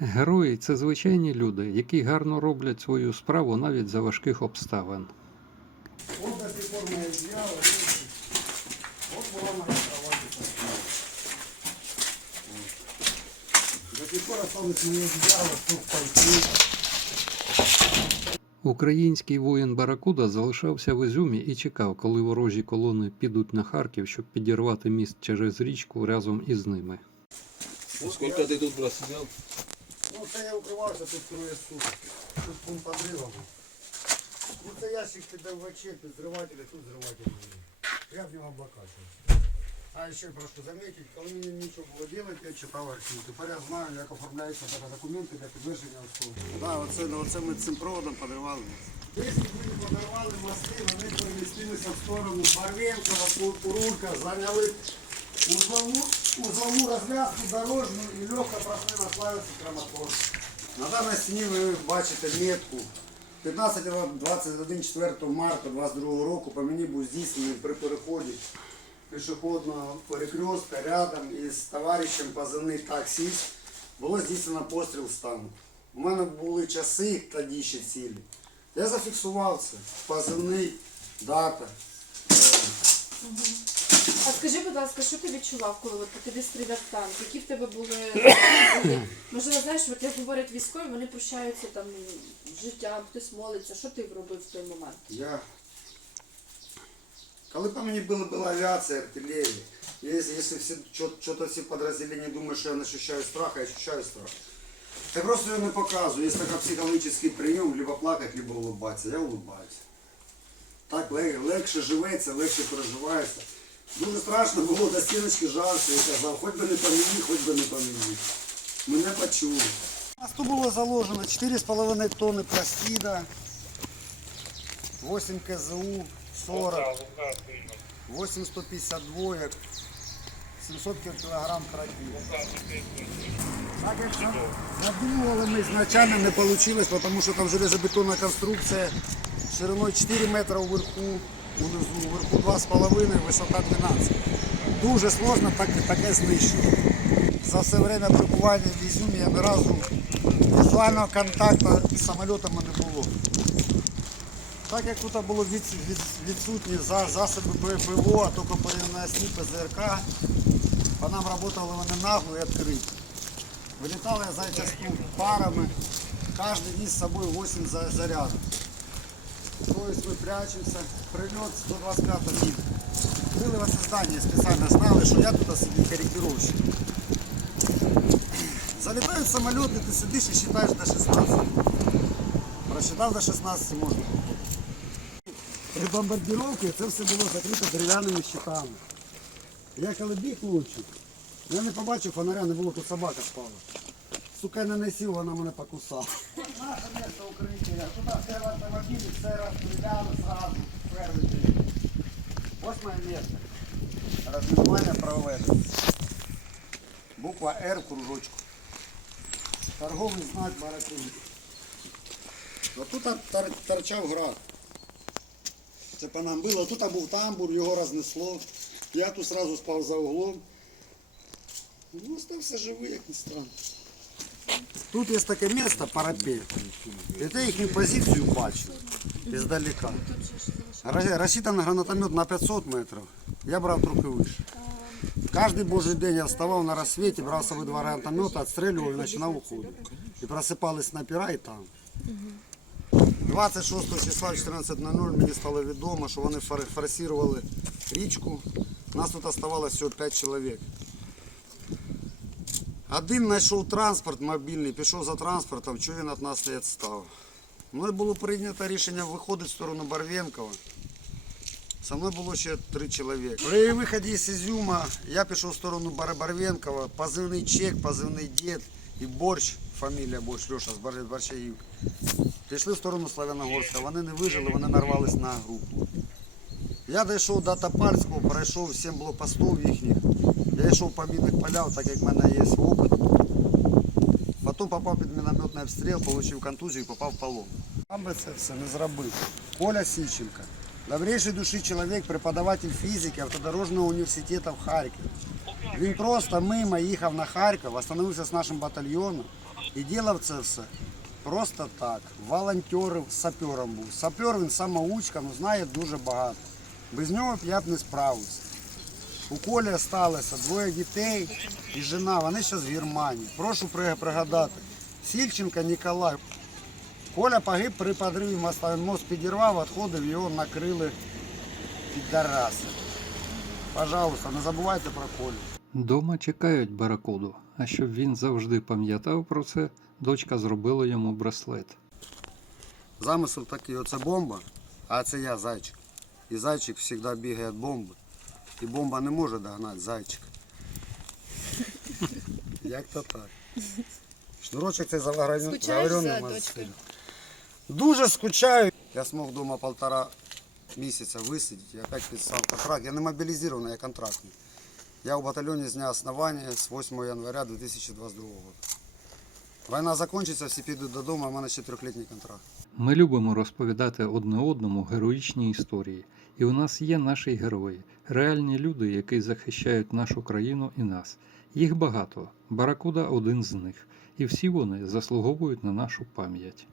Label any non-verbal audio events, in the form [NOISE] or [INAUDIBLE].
Герої це звичайні люди, які гарно роблять свою справу навіть за важких обставин. Вот до сих пор моя видите? Вот моя кровать. До сих пор осталось мое одеяло, тут. Український воїн Баракуда залишався в Ізюмі і чекав, коли ворожі колони підуть на Харків, щоб підірвати міст через річку разом із ними. Сколько ты тут просидел? Ну, це я укривався тут троє суток. Тут пункт подрива був. Ну, це ящик під ВЧ, під тут зриватель. Я в нього облокачивался. А ще прошу заметить, коли мені нічого було робити, я читав архів. Тепер я знаю, як оформляються документи для підтвердження особи. Так, оце, оце ми цим проводом подривали. Якщо б ми подорвали мости, вони перемістилися в сторону Барвенкова, Курулька, зайняли узлову, узлову розв'язку дорожню і легко пройшли на Славиці Краматорськ. На даній стіні ви бачите метку. 15-21 4 марта 22 року по мені був здійснений при переході пішохідного перекрестка рядом із товаришем позивний таксист було здійснено постріл з танку. У мене були часи тоді ще цілі. Я зафіксував це. Позивний, дата. е, А скажи, будь ласка, що ти відчував, коли от по тобі стріляв танк? Які в тебе були [COUGHS] емоції? Можливо, знаєш, от як говорять військові, вони прощаються там з життям, хтось молиться. Що ти робив в той момент? Я... Коли по мені була, була авіація, артилерія, если, если все, что-то все подразделения думают, что я не ощущаю страха, я ощущаю страх. Я просто ее не показываю. Есть такой психологический прием, либо плакать, либо улыбаться. Я улыбаюсь. Так лег- легше живеться, легше переживається. Дуже страшно було до стіночки жалься, я казав, хоч би не по мені, хоч би не по мені. Мене почули. У нас тут було заложено 4,5 тонни пластида, 8 КЗУ, 40, 8 152, 700 кг крапів. Так як задумували ми изначально не вийшло, тому що там железобетонна конструкція шириною 4 метри вверху, унизу, вверху 2,5, висота 12. Дуже сложно так, таке знищити. За все время перебування в Ізюмі я ні разу візуального контакту з самолітами не було. Так як тут було від, від, відсутні за, засоби ПВО, а тільки переносні ПЗРК, по нам працювали вони нагло і відкрито. Вилітали зайчастку парами, кожен ніс з собою 8 за- зарядів. Тобто ми прячемося, прильот 125 міг. Были в это здание специально знали, что я туда сидит корректировщик. Залетают самолеты, ты сидишь и считаешь до 16. Просчитав до 16 можна. При бомбардировці це все було закрито дерев'яними щитами. Я коли біг ночі, я не побачив фонаря, не було, тут собака спала. Сука, я не несів, вона мене покусала. Наше місто укриття. Туди все автомобілі, все розстріляли сразу. Перший день. Ось місце. Розмінування проведено. Буква Р в кружочку. Торговий знак баракунки. Отут тор- торчав град. Це по нам було. Тут був тамбур, його рознесло. Я тут сразу спав за углом. Ну, остався живий, як не странно. Тут є таке місце, парапет. Ти їхню позицію бачив іздалека. Ра- Рассчитан гранатомет на 500 метрів. Я брав трохи вище. Кожен божий день я вставав на рассвете, брав собі два гранатомета, відстрілював і починав уходити. І просипали снайпера і там. 26 числа в 14.00 мені стало відомо, що вони фор- форсували річку. Нас тут оставалось всього 5 чоловік. Один знайшов транспорт мобільний, пішов за транспортом, чого він від нас не відстав. І було прийнято рішення виходити в сторону Барвенкова. Со мною було ще три чоловіка. При виході з Ізюма я пішов в сторону Бар- Барвенкова, позивний Чек, позивний Дід і Борщ, фамілія Борщ, Льоша з Борщаїв. Пішли в сторону Славяногорська, вони не вижили, вони нарвались на групу. Я дійшов до Топальського, пройшов 7 блокпостів їхніх. Я йшов по мінних полях, так як в мене є опит. Потім попав під мінометний обстріл, отримав контузію і попав в полон. Сам би це все не зробив. Коля Січенко. Добрейший душі чоловік, преподаватель фізики автодорожного університету в Харкові. Він просто мимо їхав на Харків, остановився з нашим батальйоном і робив це все просто так. Волонтерів сапером був. Сапер він самоучка, ну знає дуже багато. Без нього б я б не справився. У Колі залишилося двоє дітей і жена. Вони зараз в Германії. Прошу пригадати. Сільченко Ніколай. Коля погиб при підриві моста. Він мост підірвав, відходив, його накрили підараси. Пожалуйста, не забувайте про Колю. Дома чекають баракуду, а щоб він завжди пам'ятав про це, дочка зробила йому браслет. Замисел такий, оце бомба, а це я зайчик. І зайчик завжди бігає від бомби. І бомба не може догнати зайчика. Як то так? Шнурочок цей заварений сильно. Дуже скучаю. Я смог вдома полтора місяця висидіти. Я опять підписав контракт. Я не мобілізований, я контрактний. Я у батальйоні з дня основання з 8 января 2022 року. Війна закінчиться, всі підуть додому, а в мене ще трьохлітній контракт. Ми любимо розповідати одне одному героїчні історії. І у нас є наші герої, реальні люди, які захищають нашу країну і нас. Їх багато. Баракуда один з них. І всі вони заслуговують на нашу пам'ять.